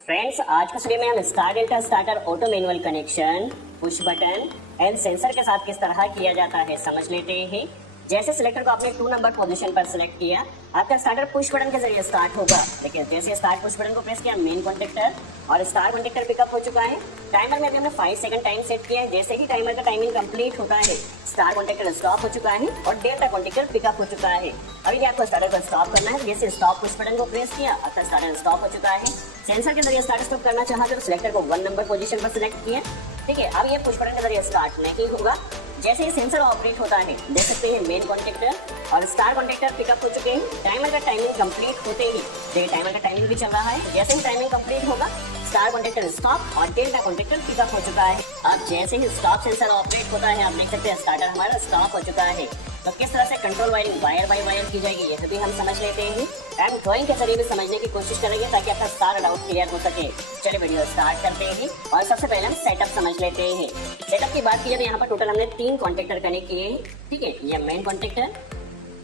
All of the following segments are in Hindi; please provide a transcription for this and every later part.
फ्रेंड्स, आज के वीडियो में हम star delta starter auto manual connection, push button and sensor के साथ किस तरह किया जाता है समझ लेते हैं। जैसे सिलेक्टर को आपने 2 नंबर पोजीशन पर सिलेक्ट किया, आपका स्टार्टर पुश बटन के जरिए स्टार्ट होगा। देखिए, जैसे स्टार्ट पुश बटन को प्रेस किया, मेन कॉन्टेक्टर और स्टार कॉन्टेक्टर पिकअप हो चुका है। टाइमर में अभी हमने 5 सेकंड टाइम सेट किया है। जैसे ही टाइमर का टाइमिंग कंप्लीट होता है, स्टार कॉन्टेक्टर स्टॉप हो चुका है और डेल्टा कॉन्टेक्टर पिकअप हो चुका है। अभी आपको स्टार्टर को स्टॉप करना है। जैसे स्टॉप पुश बटन को प्रेस किया, आपका स्टार्टर स्टॉप हो चुका है। सेंसर के जरिए स्टार्ट स्टॉप करना चाहते तो सिलेक्टर को 1 नंबर पोजीशन पर सिलेक्ट किया। ठीक है, अब ये पुश बटन के जरिए स्टार्ट नहीं होगा। जैसे ही सेंसर ऑपरेट होता है, देख सकते हैं मेन कॉन्टेक्टर और स्टार कॉन्टेक्टर पिकअप हो चुके हैं। टाइमर का टाइमिंग कंप्लीट होते ही, देखिए टाइमर का टाइमिंग भी चल रहा है। जैसे ही टाइमिंग कंप्लीट होगा, स्टार कॉन्टेक्टर स्टॉप और डेल्टा कॉन्टेक्टर पिकअप हो चुका है। अब जैसे ही स्टॉप सेंसर ऑपरेट होता है, आप देख सकते हैं स्टार्टर हमारा स्टॉप हो चुका है। तो किस तरह से control wiring wire by wire की जाएगी, यह भी हम समझ लेते हैं एंड ड्राइंग के जरिए भी समझने की कोशिश करेंगे ताकि आपका सारा डाउट क्लियर हो सके। चलिए वीडियो स्टार्ट करते हैं और सबसे पहले हम सेटअप समझ लेते हैं। सेटअप की बात की जाए तो यहाँ पर टोटल हमने 3 कॉन्टेक्टर कनेक्ट किए हैं। ठीक है, ये मेन कॉन्टेक्टर,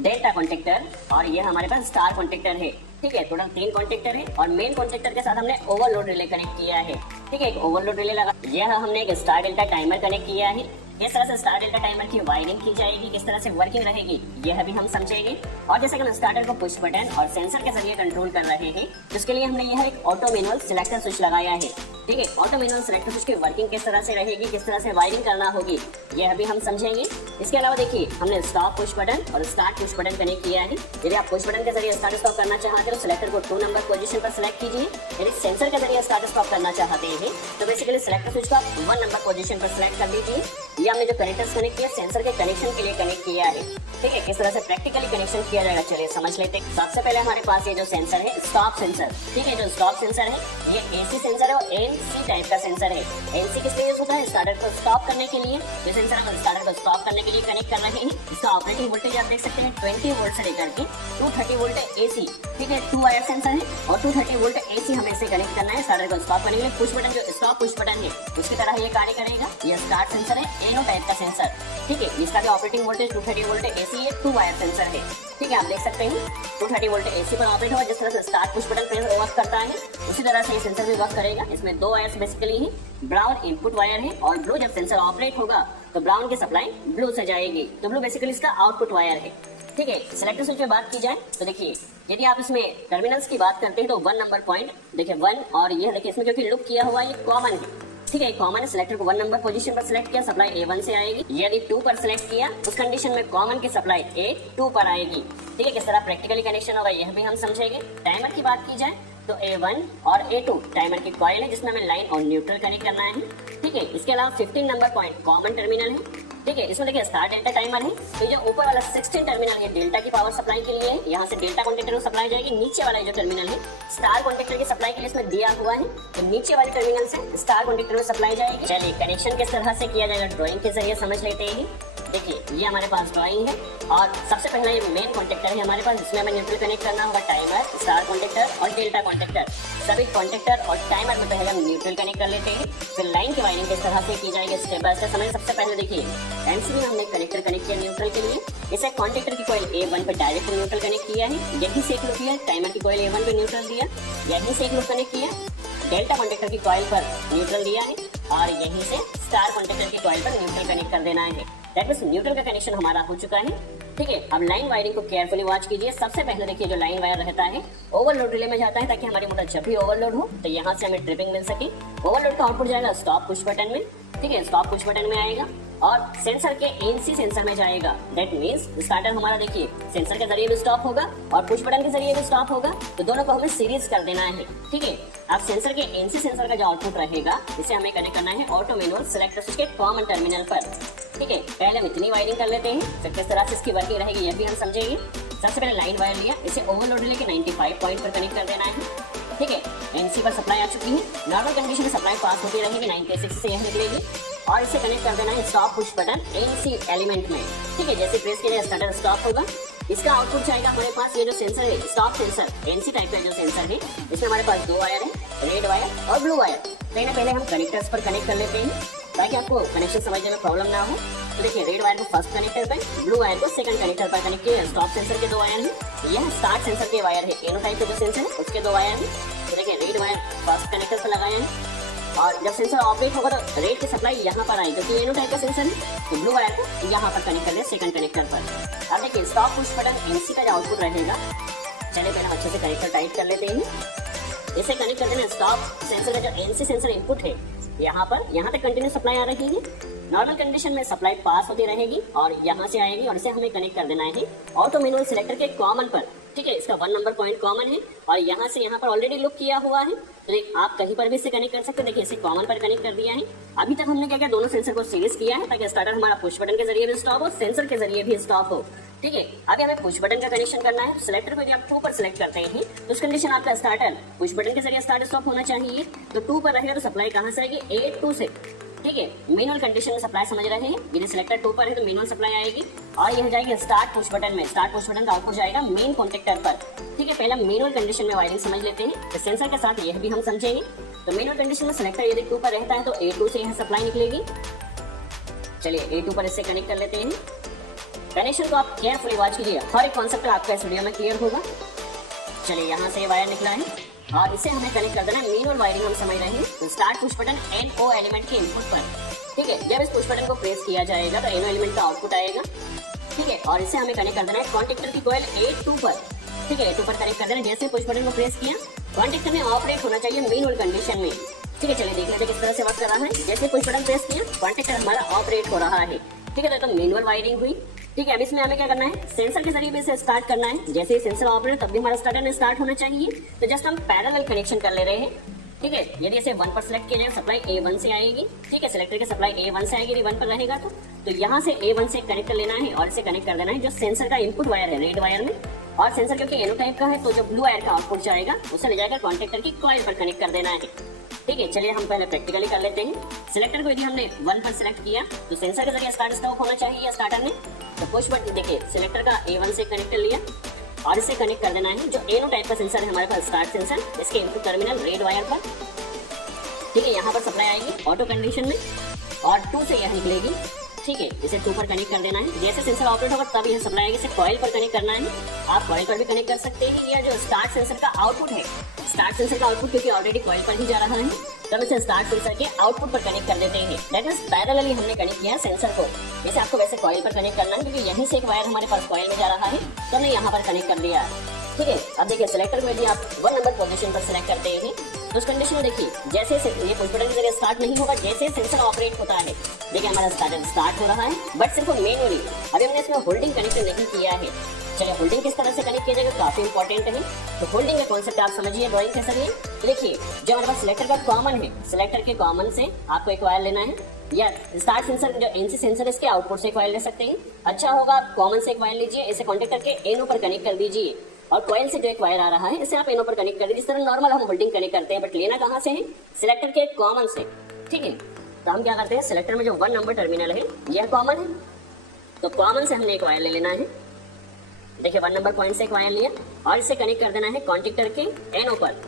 डेल्टा कॉन्टेक्टर और ये हमारे पास स्टार कॉन्टेक्टर है। ठीक है, टोटल 3 कॉन्टेक्टर है और मेन कॉन्टेक्टर के साथ हमने ओवरलोड रिले कनेक्ट किया है। ठीक है, एक ओवरलोड रिले लगा। यह हमने एक स्टार डेल्टा टाइमर कनेक्ट किया है। किस तरह से स्टार डेल्टा टाइमर की वायरिंग की जाएगी, किस तरह से वर्किंग रहेगी, यह भी हम समझेंगे। और जैसे कि हम स्टार्टर को पुश बटन और सेंसर के जरिए कंट्रोल कर रहे हैं, जिसके लिए हमने यह एक ऑटो मैनुअल सिलेक्टर स्विच लगाया है। ठीक है, ऑटो मैनुअल सिलेक्टर स्विच की वर्किंग किस तरह से रहेगी, किस तरह से वायरिंग करना होगी, यह भी हम समझेंगे। इसके अलावा देखिए, हमने स्टॉप पुश बटन और स्टार्ट पुश बटन कनेक्ट किया है। यदि आप पुश बटन के जरिए स्टार्ट स्टॉप करना चाहते हैं तो सिलेक्टर को 2 नंबर पोजीशन पर सिलेक्ट कीजिए। यदि सेंसर के जरिए स्टार्ट स्टॉप करना चाहते हैं तो बेसिकली सिलेक्टर स्विच को आप 1 नंबर पोजीशन पर सिलेक्ट कर दीजिए। ये हमने जो कनेक्टर्स कनेक्ट किया, सेंसर के कनेक्शन के लिए कनेक्ट किया है। ठीक है, किस तरह से प्रैक्टिकली कनेक्शन किया जाएगा, चलिए समझ लेते हैं। सबसे पहले हमारे पास ये जो सेंसर है, स्टॉप सेंसर। ठीक है, जो स्टॉप सेंसर है ये एसी सेंसर है और एनसी टाइप का सेंसर है। एनसी किस लिए यूज होता है, स्टार्टर को स्टॉप करने के लिए। जो सेंसर हम स्टार्टर को स्टॉप करने के लिए कनेक्ट कर रहे हैं, इसका ऑपरेटिंग वोल्टेज आप देख सकते हैं 20 वोल्ट से लेकर के 230 वोल्ट एसी। ठीक है, 2 वायर सेंसर है और 230 वोल्ट एसी हमें इसे कनेक्ट करना है स्टार्टर को स्टॉप करने के लिए। पुश बटन जो स्टॉप पुश बटन है उसकी तरह ये कार्य करेगा। ये स्टार्ट सेंसर है, एनो टाइप का सेंसर। ठीक है, इसका भी ऑपरेटिंग वोल्टेज 230 वोल्ट एसी है, 2 वायर सेंसर है। ठीक है, आप देख सकते हैं 230 वोल्ट एसी पर ऑपरेट होगा। जिस तरह से start push button press work करता है, उसी तरह से ये सेंसर भी वर्क करेगा। इसमें 2 वायर्स बेसिकली है, ब्राउन इनपुट वायर है और ब्लू। जब सेंसर ऑपरेट होगा तो ब्राउन की सप्लाई ब्लू से जाएगी, तो ब्लू बेसिकली इसका आउटपुट वायर है। ठीक है, सिलेक्टर स्विच में बात की जाए तो देखिए, यदि आप इसमें टर्मिनल्स की बात करते हैं तो 1 नंबर पॉइंट देखिए 1 और यह देखिए इसमें क्योंकि लुक किया हुआ ये कॉमन है। ठीक है, कॉमन है। सिलेक्टर को 1 नंबर पोजीशन पर सिलेक्ट किया, सप्लाई A1 से आएगी। यदि 2 पर सिलेक्ट किया, उस कंडीशन में कॉमन की सप्लाई A2 पर आएगी। ठीक है, किस तरह प्रैक्टिकली कनेक्शन होगा यह भी हम समझेंगे। टाइमर की बात की जाए तो A1 और A2 टाइमर की कॉइल है जिसमें हमें लाइन और न्यूट्रल कनेक्ट करना है। ठीक है, इसके अलावा 15 नंबर पॉइंट कॉमन टर्मिनल है। ठीक है, इसमें देखिए स्टार डेल्टा टाइमर है, तो जो ऊपर वाला 16 टर्मिनल है डेल्टा की पावर सप्लाई के लिए है। यहाँ से डेल्टा कॉन्टेक्टर को सप्लाई जाएगी। नीचे वाला जो टर्मिनल है स्टार कॉन्टेक्टर की सप्लाई के लिए इसमें दिया हुआ है, तो नीचे वाले टर्मिनल से स्टार कॉन्टेक्टर में सप्लाई जाएगी। चलिए कनेक्शन किस तरह से किया जाएगा ड्राइंग के जरिए समझ लेते हैं। देखिए, ये हमारे पास ड्राइंग है और सबसे पहला ये मेन कॉन्टेक्टर है हमारे पास, जिसमें हमें न्यूट्रल कनेक्ट करना होगा। टाइमर, स्टार कॉन्टेक्टर और डेल्टा कॉन्टेक्टर, सभी कॉन्टेक्टर और टाइमर में पहले हम न्यूट्रल कनेक्ट कर लेते हैं। फिर लाइन की वायरिंग किस तरह से की जाएगी स्टेप बाय स्टेप समझ। सबसे पहले देखिए, एनसी में हमने कनेक्टर कनेक्ट किया न्यूट्रल के लिए। इसे कॉन्टेक्टर की कॉइल A1 पे डायरेक्ट न्यूट्रल कनेक्ट किया है। यहीं से एक लूप किया, टाइमर की कॉइल A1 पे न्यूट्रल दिया, यहीं से एक लूप कनेक्ट किया, डेल्टा कॉन्टेक्टर की कॉइल पर न्यूट्रल दिया है और यहीं से स्टार कॉन्टेक्टर की कॉइल पर न्यूट्रल कनेक्ट कर देना है। दैट मींस न्यूट्रल का कनेक्शन हमारा हो चुका है। ठीक है, अब लाइन वायरिंग को केयरफुली वॉच कीजिए। सबसे पहले देखिए, जो लाइन वायर रहता है ओवरलोड रिले में जाता है ताकि हमारी मोटर जब भी ओवरलोड हो तो यहाँ से हमें ट्रिपिंग मिल सके। ओवरलोड का आउटपुट जाएगा स्टॉप पुश बटन में। ठीक है, स्टॉप पुश बटन में आएगा और सेंसर के एनसी सेंसर में जाएगा। दैट मींस स्टार्टर हमारा देखिए सेंसर के जरिए भी स्टॉप होगा और पुश बटन के जरिए भी स्टॉप होगा, तो दोनों को हमें सीरीज कर देना है। ठीक है, अब सेंसर के एनसी सेंसर का जो आउटपुट रहेगा इसे हमें कनेक्ट करना है ऑटो मैनुअल सिलेक्टर स्विच के कॉमन टर्मिनल पर। ठीक है, पहले हम इतनी वायरिंग कर लेते हैं, फिर किस तरह से इसकी वर्किंग रहेगी यह भी हम समझेंगे। सबसे पहले लाइन वायर लिया, इसे ओवरलोड रिले के 95 पॉइंट पर कनेक्ट कर देना है। ठीक है, एनसी पर सप्लाई आ चुकी है। नॉर्मल कंडीशन में सप्लाई पास होती रहेगी, 96 से यह निकलेगी और इसे कनेक्ट कर देना है stop push button NC element में। ठीक है, जैसे प्रेस किया स्टार्टर स्टॉप होगा, इसका आउटपुट जाएगा हमारे पास। ये जो सेंसर है स्टॉप सेंसर एनसी टाइप का जो सेंसर है, इसमें हमारे पास 2 वायर है, रेड वायर और ब्लू वायर। पहले हम कनेक्टर्स पर कनेक्ट कर लेते हैं ताकि आपको कनेक्शन समझने में प्रॉब्लम ना हो। तो देखिए, रेड वायर को फर्स्ट कनेक्टर पर, ब्लू वायर को सेकंड कनेक्टर पर कनेक्ट किया। स्टॉप सेंसर के 2 वायर हैं, यह स्टार्ट सेंसर के वायर है, एनो टाइप के जो सेंसर है उसके 2 वायर हैं। तो देखिए, रेड वायर फर्स्ट कनेक्टर पर लगाया है और जब सेंसर ऑपरेट होगा तो रेड की सप्लाई यहाँ पर आएगी क्योंकि एनो टाइप का सेंसर है, तो ब्लू वायर को यहाँ पर कनेक्ट कर दे सेकंड कनेक्टर पर। अब देखिए स्टॉप पुश बटन एनसी का जो आउटपुट रहेगा, चलिए पहले अच्छे से कनेक्टर टाइट कर लेते हैं। इसे कनेक्ट कर देना स्टॉप सेंसर का जो एनसी सेंसर इनपुट है यहाँ तक कंटिन्यू सप्लाई आ रही है। नॉर्मल कंडीशन में सप्लाई पास होती रहेगी और यहाँ से आएगी और इसे हमें कनेक्ट कर देना है ऑटो मैनुअल सिलेक्टर के कॉमन पर। ठीक है, इसका 1 नंबर पॉइंट कॉमन है और यहाँ से यहाँ पर ऑलरेडी लुक किया हुआ है, तो आप कहीं पर भी इसे कनेक्ट कर सकते हैं। देखिए इसे कॉमन पर कनेक्ट कर दिया है। अभी तक हमने क्या किया, दोनों सेंसर को सीरीज किया है ताकि स्टार्टर हमारा पुश बटन के जरिए भी स्टॉप हो, सेंसर के जरिए भी स्टॉप हो। ठीक है, अभी हमें पुश बटन का कनेक्शन करना है। सिलेक्टर को यदि आप 2 पर सिलेक्ट करते हैं तो उस कंडीशन आपका स्टार्टर पुश बटन के जरिए स्टार्ट स्टॉप होना चाहिए। तो 2 पर रहेगा तो सप्लाई कहाँ से आएगी, A2 से। ठीक है, मैनुअल कंडीशन में सप्लाई समझ रहे हैं। यदि सिलेक्टर 2 पर है तो मैनुअल सप्लाई आएगी और यह जाएगी स्टार्ट पुश बटन में। स्टार्ट पुश बटन का आउटपुट जाएगा मेन कॉन्टेक्टर पर। ठीक है, पहले मैनुअल कंडीशन में वायरिंग समझ लेते हैं, तो सेंसर के साथ यह भी हम समझेंगे। तो मैनुअल कंडीशन में सिलेक्टर यदि 2 पर रहता है तो A2 से यह सप्लाई निकलेगी। चलिए A2 पर इससे कनेक्ट कर लेते हैं। कनेक्शन को आप केयरफुली वॉच कीजिए, हर एक कॉन्सेप्ट आपका इस वीडियो में क्लियर होगा। चलिए यहाँ से वायर निकला है और इसे हमें कनेक्ट कर देना है। मैनुअल वायरिंग हम समझ रहे हैं, तो start push button NO element के इनपुट पर। ठीक है, जब इस पुश बटन को प्रेस किया जाएगा तो NO एलिमेंट का आउटपुट आएगा। ठीक है, और इसे हमें कनेक्ट कर देना है कॉन्टेक्टर की कॉइल A2 पर। ठीक है, A2 पर कनेक्ट कर देना। जैसे पुश बटन को प्रेस किया, कॉन्टेक्टर में ऑपरेट होना चाहिए मैनुअल कंडीशन में। ठीक है, चलिए देख लेते हैं किस तरह से वर्क कर रहा है। जैसे पुश बटन प्रेस किया, कॉन्टेक्टर हमारा ऑपरेट हो रहा है। ठीक है, तो मैनुअल वायरिंग हुई। ठीक है, अब इसमें हमें क्या करना है, सेंसर के जरिए भी इसे स्टार्ट करना है। जैसे ही सेंसर ऑपरेट तब भी हमारा स्टार्टर में स्टार्ट होना चाहिए। तो जस्ट हम पैरेलल कनेक्शन कर ले रहे हैं। ठीक है, यदि इसे 1 पर सिलेक्ट किया जाए सप्लाई A1 से आएगी। ठीक है, सिलेक्टर की सप्लाई A1 से आएगी, यदि 1 पर रहेगा तो यहाँ से A1 से कनेक्ट कर लेना है और इसे कनेक्ट कर देना है जो सेंसर का इनपुट वायर है रेड वायर में। और सेंसर क्योंकि एनो टाइप का है तो जो ब्लू वायर का आउटपुट जाएगा उसे ले जाकर कॉन्टेक्टर की कॉइल पर कनेक्ट कर देना है। ठीक है, चलिए हम पहले प्रैक्टिकली कर लेते हैं। सिलेक्टर को यदि हमने 1 पर सिलेक्ट किया तो सेंसर के जरिए स्टार्ट स्टॉप होना चाहिए स्टार्टर ने। तो पुश बटन देखिए सिलेक्टर का A1 से कनेक्ट कर लिया और इसे कनेक्ट कर देना है जो एनो टाइप का सेंसर है हमारे पास स्टार्ट सेंसर, इसके इनपुट टर्मिनल रेड वायर पर। ठीक है, यहाँ पर सप्लाई आएगी ऑटो कंडीशन में और 2 से यह निकलेगी। ठीक है, इसे 2 पर कनेक्ट कर देना है। जैसे सेंसर ऑपरेट होगा तब यह सप्लाई आएगी। इसे कॉइल पर कनेक्ट करना है। आप कॉइल पर भी कनेक्ट कर सकते हैं या जो स्टार्ट सेंसर का आउटपुट है, स्टार्ट सेंसर का आउटपुट क्योंकि ऑलरेडी कॉइल पर ही जा रहा है तो हम इसे स्टार्ट सेंसर के आउटपुट पर कनेक्ट कर देते हैं। दैट मींस पैरेलली हमने कनेक्ट किया सेंसर को। जैसे आपको वैसे कॉइल पर कनेक्ट करना है क्योंकि यहीं से एक वायर हमारे पास कॉइल में जा रहा है तो हमने यहाँ पर कनेक्ट कर दिया। ठीक है, अब देखिए सिलेक्टर में यदि आप 1 नंबर पोजीशन पर सिलेक्ट करते हैं तो उस कंडीशन में देखिए जैसे ये पुश बटन के जरिए स्टार्ट नहीं होगा, जैसे सेंसर ऑपरेट होता है देखिए हमारा स्टार्टर स्टार्ट हो रहा है बट सिर्फ मैनुअली। अभी हमने इसमें होल्डिंग कनेक्ट नहीं किया है। चलिए होल्डिंग किस तरह से कनेक्ट किया जाएगा काफी इंपॉर्टेंट है। तो होल्डिंग का कॉन्सेप्ट आप समझिए ड्राइंग के जरिए। देखिए जो हमारे पास सिलेक्टर का कॉमन है, सिलेक्टर के कॉमन से आपको एक वायर लेना है या स्टार्ट सेंसर जो एनसी सेंसर इसके आउटपुट से एक वायर ले सकते हैं। अच्छा होगा आप कॉमन से एक वायर लीजिए, इसे कॉन्टेक्ट करके एनो पर कनेक्ट कर दीजिए और कॉइल से जो एक वायर आ रहा है इसे आप एनो पर कनेक्ट कर दीजिए। जिस तरह नॉर्मल हम होल्डिंग कनेक्ट करते हैं बट लेना कहाँ से है, सिलेक्टर के कॉमन से। ठीक है, तो हम क्या करते हैं सिलेक्टर में जो 1 नंबर टर्मिनल है यह कॉमन है तो कॉमन से हमने एक वायर ले लेना है। देखिए 1 नंबर पॉइंट से एक वायर लिया और इसे कनेक्ट कर देना है कॉन्टेक्टर के एनो पर।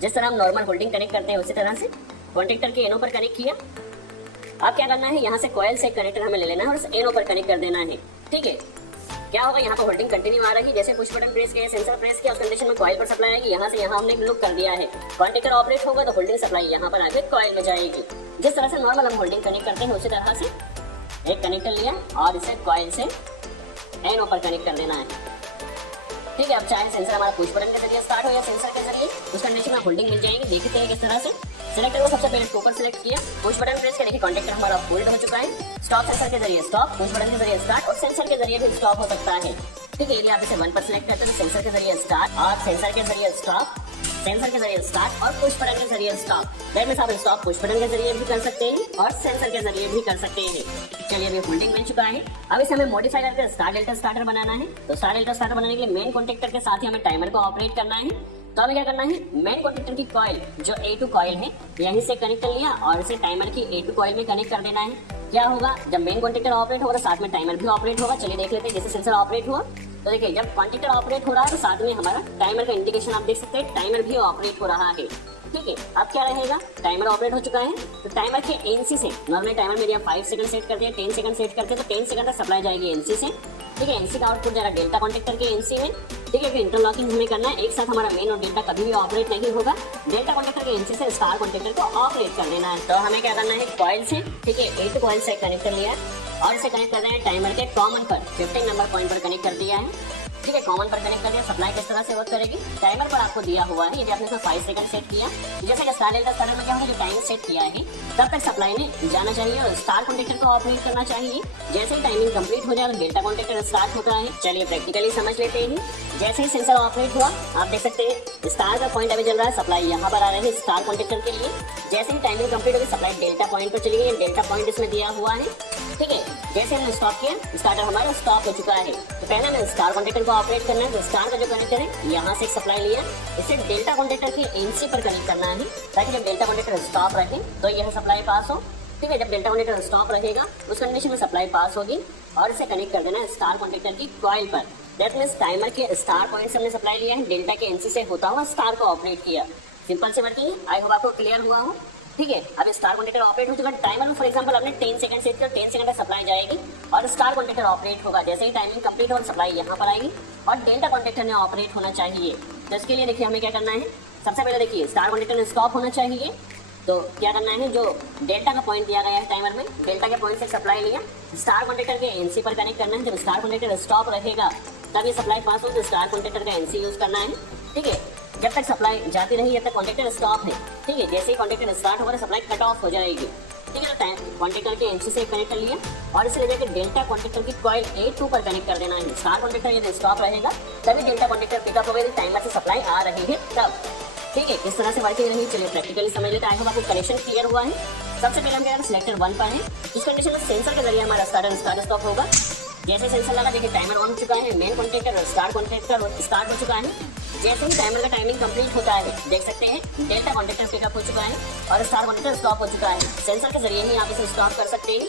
जिस तरह हम नॉर्मल होल्डिंग कनेक्ट करते हैं उसी तरह से कॉन्टेक्टर के एनो पर कनेक्ट किया। अब क्या करना है, यहाँ से कॉइल से कनेक्टर हमें ले लेना है और उस एनो पर कनेक्ट कर देना है। ठीक है, क्या होगा यहाँ पर होल्डिंग कंटिन्यू आ रही है। जैसे पुश बटन प्रेस किया, सेंसर प्रेस किया, उस कंडीशन में कॉइल पर सप्लाई आएगी। यहाँ से यहाँ हमने लुक कर दिया है, कॉन्टेक्टर ऑपरेट होगा तो होल्डिंग सप्लाई यहाँ पर आके कॉइल में जाएगी। जिस तरह से नॉर्मल हम होल्डिंग कनेक्ट करते हैं उसी तरह से एक कनेक्टर लिया और इसे कॉइल से एनो पर कनेक्ट कर देना है। ठीक है, अब चाहे सेंसर हमारा पुश बटन के जरिए स्टार्ट हो या सेंसर के जरिए, उस कंडीशन में होल्डिंग मिल जाएगी। देखते हैं किस तरह से। सिलेक्टर को सबसे पहले 2 पर सिलेक्ट किया, पुश बटन प्रेस किया, देखिए कॉन्टेक्टर हमारा होल्ड हो चुका है। स्टॉप सेंसर के जरिए स्टॉप, पुश बटन के जरिए स्टार्ट और सेंसर के जरिए भी स्टॉप हो सकता है। ठीक है, यदि आप इसे 1 पर सिलेक्ट करते हैं तो सेंसर के जरिए स्टार्ट और सेंसर के जरिए स्टॉप, सेंसर के जरिए स्टार्ट और पुश बटन के जरिए स्टॉप। दैट मींस आप स्टॉप पुश बटन के जरिए भी कर सकते हैं और सेंसर के जरिए भी कर सकते हैं। चलिए अभी होल्डिंग मिल चुका है। अब इसे हमें मॉडिफाई करके स्टार डेल्टा स्टार्टर बनाना है। तो स्टार डेल्टा स्टार्टर बनाने के लिए मेन कॉन्टेक्टर के साथ ही हमें टाइमर को ऑपरेट करना है। तो हमें क्या करना है, मेन कॉन्टेक्टर की कॉइल जो A2 कॉइल है यहीं से कनेक्ट कर लिया और इसे टाइमर की A2 कॉइल में कनेक्ट कर देना है। क्या होगा, जब मेन कॉन्टेक्टर ऑपरेट होगा तो साथ में टाइमर भी ऑपरेट होगा। चलिए देख लेते हैं। जैसे सेंसर ऑपरेट हुआ तो देखिए जब कॉन्टेक्टर ऑपरेट हो रहा है तो साथ में हमारा टाइमर का इंडिकेशन आप देख सकते हैं, टाइमर भी ऑपरेट हो रहा है। ठीक है, अब क्या रहेगा, टाइमर ऑपरेट हो चुका है तो टाइमर के एनसी से, नॉर्मल टाइमर में आप 5 सेकंड सेट करते हैं, 10 सेकंड सेट करते हैं तो 10 सेकंड तक सप्लाई जाएगी एनसी से। ठीक है, एनसी का आउटपुट जाएगा डेल्टा कॉन्टेक्टर के एनसी में ठीक है, कि इंटरलॉकिंग हमें करना है, एक साथ हमारा मेन और डेल्टा कभी भी ऑपरेट नहीं होगा। डेल्टा कॉन्टेक्टर के एनसी से स्टार कॉन्टेक्टर को ऑपरेट कर देना है। तो हमें क्या करना है, कॉइल से, ठीक है, 8 कॉइल से कनेक्ट कर लिया और इसे कनेक्ट कर रहे हैं टाइमर के कॉमन पर 15 नंबर पॉइंट पर कनेक्ट कर दिया है। ठीक है, कॉमन पर कनेक्ट कर दिया। सप्लाई किस तरह से वर्क करेगी, टाइमर पर आपको दिया हुआ है, यदि आपने इसमें 5 सेकंड सेट किया, जैसे कि स्टार डेल्टा स्टार्टर में क्या होगा, जो टाइम सेट किया है तब तक सप्लाई ने जाना चाहिए और स्टार कॉन्टेक्टर को ऑपरेट करना चाहिए। जैसे ही टाइमिंग कंप्लीट हो जाए और डेल्टा कॉन्टेक्टर स्टार्ट होता है, चलिए प्रैक्टिकली समझ लेते हैं। जैसे ही सेंसर ऑपरेट हुआ, आप देख सकते हैं स्टार का पॉइंट अभी चल रहा है, सप्लाई यहाँ पर आ रही है स्टार कॉन्टेक्टर के लिए। जैसे ही टाइमिंग कंप्लीट होगी, सप्लाई डेल्टा पॉइंट पर चली गई, डेल्टा पॉइंट इसमें दिया हुआ है। ठीक है, जैसे हमने स्टॉप किया, स्टार्टर हमारा स्टॉप हो चुका है। तो पहले हमें स्टार कॉन्टेक्टर को ऑपरेट करना है। तो स्टार का जो कनेक्टर है, यहाँ से सप्लाई लिया, इसे डेल्टा कॉन्टेक्टर के एनसी पर कनेक्ट करना है, ताकि जब डेल्टा कॉन्टेक्टर स्टॉप रहे तो यह सप्लाई पास हो। ठीक है, जब डेल्टा कॉन्टेक्टर स्टॉप रहेगा उस कंडीशन में सप्लाई पास होगी और इसे कनेक्ट कर देना है स्टार कॉन्टेक्टर की कॉइल पर। दैट मीन्स टाइमर के स्टार पॉइंट से हमने सप्लाई लिया है, डेल्टा के एनसी से होता हुआ स्टार को ऑपरेट किया। सिंपल से वर्किंग है, आई होप आपको क्लियर हुआ हो। ठीक है, अब स्टार कॉन्टेक्टर ऑपरेट हो चुका है। टाइमर में फॉर एग्जांपल आपने 10 सेकंड सेट किया, 10 सेकंड तक सप्लाई जाएगी और स्टार कॉन्टेक्टर ऑपरेट होगा। जैसे ही टाइमिंग कंप्लीट हो, सप्लाई यहाँ पर आएगी और डेल्टा कॉन्टेक्टर ने ऑपरेट होना चाहिए। तो इसके लिए देखिए हमें क्या करना है, सबसे पहले देखिए स्टार कॉन्टेक्टर ने स्टॉप होना चाहिए। तो क्या करना है, जो डेल्टा का पॉइंट दिया गया है टाइमर में, डेल्टा के पॉइंट से सप्लाई लिया, स्टार कॉन्टेक्टर के एनसी पर कनेक्ट करना है। जब स्टार कॉन्टेक्टर स्टॉप रहेगा तब ये सप्लाई पास हो, तो स्टार कॉन्टेक्टर का एनसी यूज करना है। ठीक है, जब तक सप्लाई जाती रही जब तक कॉन्टेक्टर स्टॉप है। ठीक है, जैसे ही कॉन्टेक्टर स्टार्ट होगा तो सप्लाई कट ऑफ हो जाएगी। ठीक है, तो कॉन्टेक्टर के एनसी से कनेक्ट कर लिया और इसे ले जाकर डेल्टा कॉन्टेक्टर की कॉइल A2 पर कनेक्ट कर देना है। स्टार कॉन्टेक्टर यदि स्टॉप रहेगा तभी डेल्टा कॉन्टेक्टर पिकअप होगा, टाइमर से सप्लाई आ रही है तब। ठीक है, किस तरह से वर्किंग रही, चलिए प्रैक्टिकली समझ लेते हैं। आई होप आपको कनेक्शन क्लियर हुआ है। सबसे पहले हम क्या करें, सिलेक्टर 1 पर है, इस कंडीशन में सेंसर के जरिए हमारा स्टार्ट स्टॉप होगा। जैसे सेंसर लगा, देखिए टाइमर ऑन हो चुका है, मेन कॉन्टेक्टर और स्टार कॉन्टेक्टर स्टार्ट हो चुका है। जैसे ही टाइमर का टाइमिंग कंप्लीट होता है, देख सकते हैं डेल्टा कॉन्टेक्टर पिकअप हो चुका है और स्टार कॉन्टेक्टर स्टॉप हो चुका है। सेंसर के जरिए ही आप इसे स्टॉप कर सकते हैं।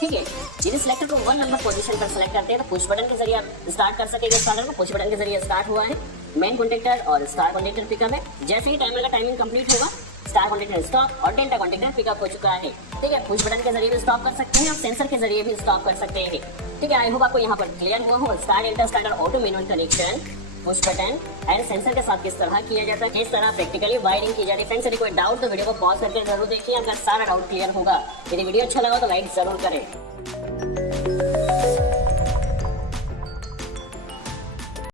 ठीक है, यदि सिलेक्टर को 1 नंबर पोजीशन पर सेलेक्ट करते हैं तो पुश बटन के जरिए आप स्टार्ट कर सकेंगे। स्टार्टर को पुश बटन के जरिए स्टार्ट हुआ है, मेन कॉन्टेक्टर और स्टार कॉन्टेक्टर पिकअप है। जैसे ही टाइमर का टाइमिंग कंप्लीट होगा, स्टार कॉन्टेक्टर स्टॉप और डेल्टा कॉन्टेक्टर पिकअप हो चुका है। ठीक है, पुश बटन के जरिए भी स्टॉप कर सकते हैं और सेंसर के जरिए भी स्टॉप कर सकते हैं। ठीक है, आई होप आपको यहाँ पर क्लियर हुआ हो। Star delta starter auto manual connection push button and sensor के साथ किस तरह किया जाता है, किस तरह प्रैक्टिकली वायरिंग की जाती है। फ्रेंड्स, यदि कोई डाउट तो वीडियो को पॉज करके जरूर देखिए, अगर सारा डाउट क्लियर होगा। यदि वीडियो अच्छा लगा तो लाइक जरूर करें।